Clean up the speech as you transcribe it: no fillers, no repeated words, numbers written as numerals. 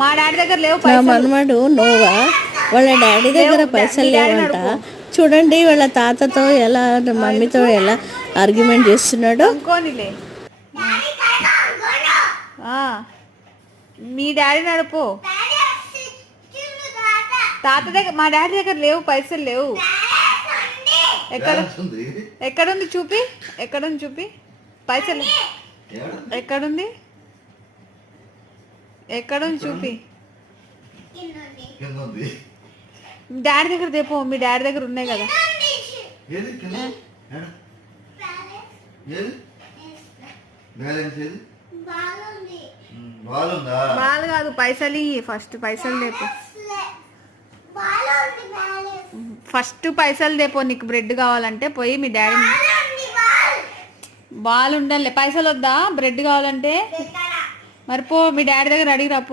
మా డాడీ దగ్గర లేవు నా మనమడు నోవా వాళ్ళ డాడీ దగ్గర పైసలు లేవంట. చూడండి వాళ్ళ తాతతో ఎలా మమ్మీతో ఎలా ఆర్గ్యుమెంట్ చేస్తున్నాడు. అనుకోనిలే మీ డాడీ నడుపు. తాత దగ్గర మా డాడీ దగ్గర లేవు పైసలు లేవు. ఎక్కడుంది చూపి, ఎక్కడుంది చూపి పైసలు ఎక్కడుంది, ఎక్కడుంది చూపి. డాడీ దగ్గర తెపో, మీ డాడీ దగ్గర ఉన్నాయి కదా. బాల్ కాదు పైసలు ఫస్ట్ పైసలు తెపో, ఫస్ట్ పైసలు తెపో. నీకు బ్రెడ్ కావాలంటే పోయి మీ డాడీ. బాల్ ఉండాలి, పైసలు వద్దా బ్రెడ్ కావాలంటే మరి పో మీ డాడీ దగ్గర అడిగి రాపో.